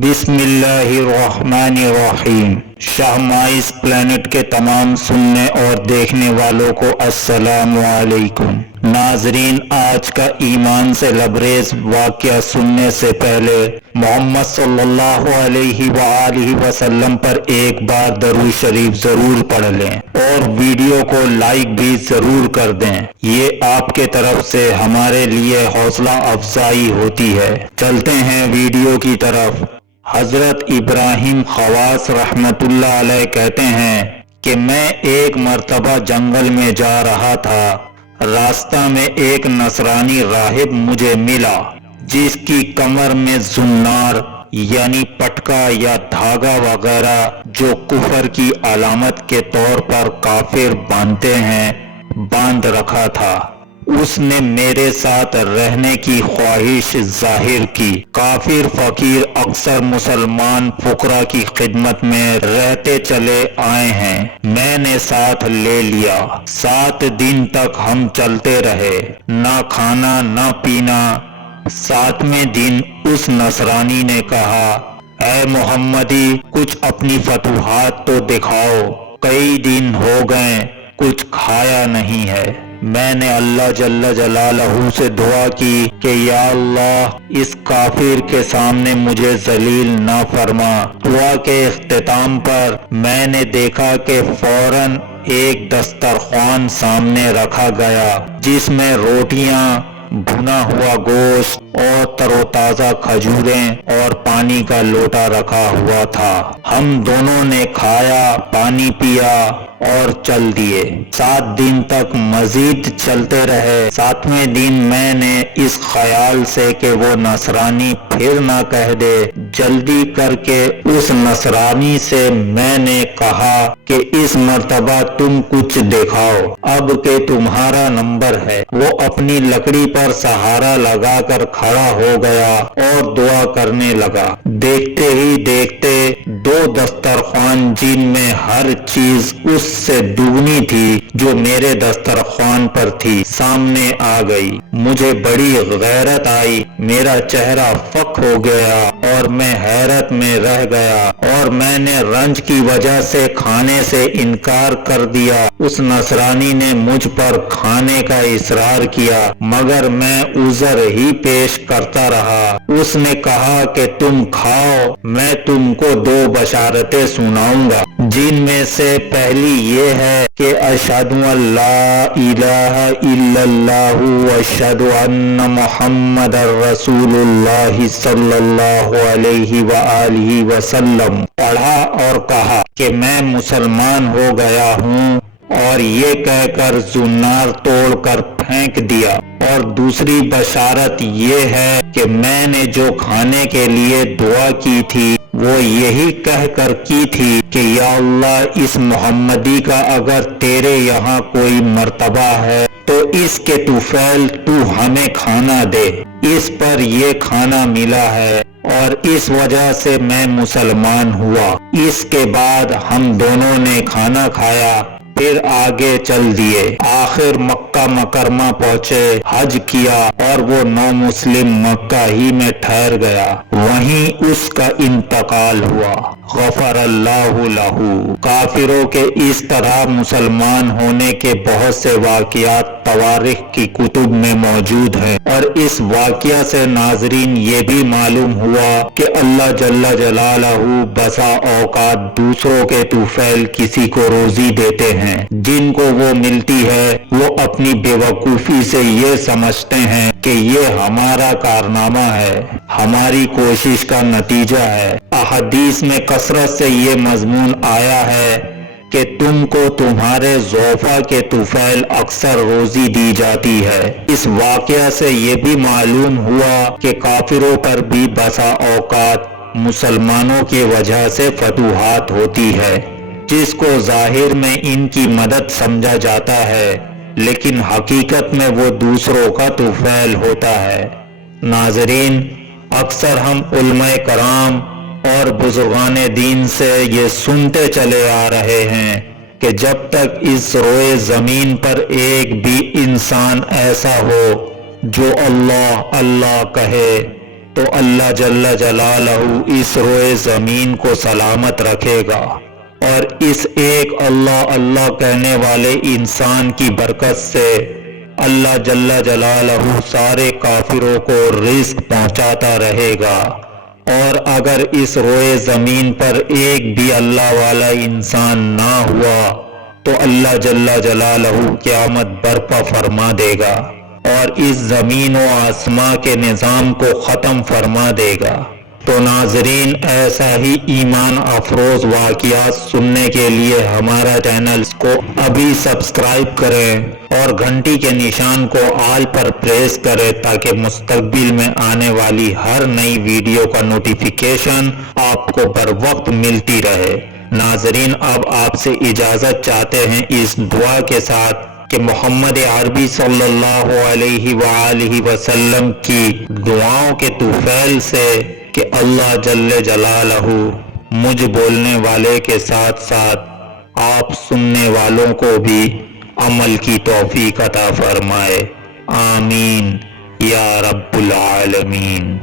बिस्मिल्लाहिर्रहमानिर्रहीम। शाह माइस प्लेनेट के तमाम सुनने और देखने वालों को अस्सलामु अलैकुम। नाजरीन, आज का ईमान से लबरेज वाक़या सुनने से पहले मोहम्मद सल्लल्लाहु अलैहि वआलिहि वसल्लम पर एक बार दरूद शरीफ जरूर पढ़ लें और वीडियो को लाइक भी जरूर कर दें। ये आपके तरफ से हमारे लिए हौसला अफजाई होती है। चलते हैं वीडियो की तरफ। हजरत इब्राहिम खवास रहमतुल्लाह अलैह कहते हैं कि मैं एक मर्तबा जंगल में जा रहा था। रास्ता में एक नसरानी राहिब मुझे मिला जिसकी कमर में जुन्नार यानी पटका या धागा वगैरह जो कुफर की अलामत के तौर पर काफिर बांधते हैं बांध रखा था। उसने मेरे साथ रहने की ख्वाहिश जाहिर की। काफिर फकीर अक्सर मुसलमान फुकरा की खिदमत में रहते चले आए हैं। मैंने साथ ले लिया। 7 दिन तक हम चलते रहे, ना खाना ना पीना। 7वें दिन उस नसरानी ने कहा, ऐ मोहम्मदी, कुछ अपनी फतूहात तो दिखाओ। कई दिन हो गए कुछ खाया नहीं है। मैंने अल्लाह जल्ल जलालहू से दुआ की कि या अल्लाह, इस काफिर के सामने मुझे जलील ना फरमा। दुआ के इख्तिताम पर मैंने देखा कि फौरन एक दस्तरख्वान सामने रखा गया जिसमें रोटियां, भुना हुआ गोश्त और तरोताजा खजूरें और पानी का लोटा रखा हुआ था। हम दोनों ने खाया, पानी पिया और चल दिए। 7 दिन तक मजीद चलते रहे। 7वें दिन मैंने इस ख्याल से कि वो नसरानी फिर ना कह दे, जल्दी करके उस नसरानी से मैंने कहा कि इस मर्तबा तुम कुछ दिखाओ, अब के तुम्हारा नंबर है। वो अपनी लकड़ी पर सहारा लगाकर खड़ा हो गया और दुआ करने लगा। देखते ही देखते 2 दस्तरख्वान जिनमें हर चीज उससे दुगनी थी जो मेरे दस्तरख्वान पर थी सामने आ गई। मुझे बड़ी गैरत आई, मेरा चेहरा फक हो गया और मैं हैरत में रह गया और मैंने रंज की वजह से खाने से इनकार कर दिया। उस नसरानी ने मुझ पर खाने का इसरार किया मगर मैं उज़र ही पेश करता रहा। उसने कहा कि तुम खाओ, मैं तुमको 2 बशारतें सुनाऊंगा, जिनमें से पहली ये है कि अशहदु अल्ला इलाहा इल्लल्लाहु व अशहदु अन्ना मुहम्मदर रसूलुल्लाह सल्लल्लाहु अलैहि व आलिहि वसल्लम। पढ़ा और कहा कि मैं मुसलमान हो गया हूँ और ये कहकर जुन्नार तोड़कर फेंक दिया। और दूसरी बशारत ये है कि मैंने जो खाने के लिए दुआ की थी वो यही कहकर की थी कि या अल्लाह, इस मोहम्मदी का अगर तेरे यहाँ कोई मर्तबा है तो इसके तुफैल तू हमें खाना दे। इस पर ये खाना मिला है और इस वजह से मैं मुसलमान हुआ। इसके बाद हम दोनों ने खाना खाया, फिर आगे चल दिए। आखिर मक्का मुकरमा पहुँचे, हज किया और वो नौ मुस्लिम मक्का ही में ठहर गया। वहीं उसका इंतकाल हुआ। गफर अल्लाहु लहू। काफिरों के इस तरह मुसलमान होने के बहुत से वाक़यात तवारीख की कुतुब में मौजूद हैं और इस वाक़या से नाजरीन ये भी मालूम हुआ कि अल्लाह जल्ल जलालहू बसा औकात दूसरों के तुफैल किसी को रोजी देते हैं। जिनको वो मिलती है वो अपनी बेवकूफ़ी से ये समझते हैं कि ये हमारा कारनामा है, हमारी कोशिश का नतीजा है। अहदीस में कसरत से ये मजमून आया है कि तुमको तुम्हारे ज़ोफ़ा के तुफैल अक्सर रोजी दी जाती है। इस वाक़या से ये भी मालूम हुआ कि काफिरों पर भी बसा औकात मुसलमानों की वजह से फतूहात होती है, जिसको जाहिर में इनकी मदद समझा जाता है लेकिन हकीकत में वो दूसरों का तुफैल होता है। नाजरीन, अक्सर हम उलमाए कराम और बुजुर्गाने दीन से ये सुनते चले आ रहे हैं कि जब तक इस रोए ज़मीन पर एक भी इंसान ऐसा हो जो अल्लाह अल्लाह कहे तो تو اللہ جل جلالہ اس روئے زمین کو سلامت رکھے گا، اور اس ایک اللہ اللہ کہنے والے انسان کی برکت سے اللہ جل جلالہ سارے کافروں کو رزق پہنچاتا رہے گا۔ اور اگر اس روئے زمین پر ایک بھی اللہ والا انسان نہ ہوا تو اللہ جل جلالہ قیامت برپا فرما دے گا اور اس زمین و آسمان کے نظام کو ختم فرما دے گا۔ تو ناظرین، ایسا ہی ایمان افروز واقعات سننے کے لیے ہمارا چینل کو ابھی سبسکرائب کریں اور گھنٹی کے نشان کو آل پر پریس کریں تاکہ مستقبل میں آنے والی ہر نئی ویڈیو کا نوٹیفیکیشن آپ کو بر وقت ملتی رہے۔ ناظرین، اب آپ سے اجازت چاہتے ہیں اس دعا کے ساتھ کہ محمد عربی صلی اللہ علیہ وآلہ وسلم کی دعاؤں کے طفیل سے کہ اللہ جل جلالہ مجھ بولنے والے کے ساتھ ساتھ آپ سننے والوں کو بھی عمل کی توفیق عطا فرمائے، آمین یا رب العالمین۔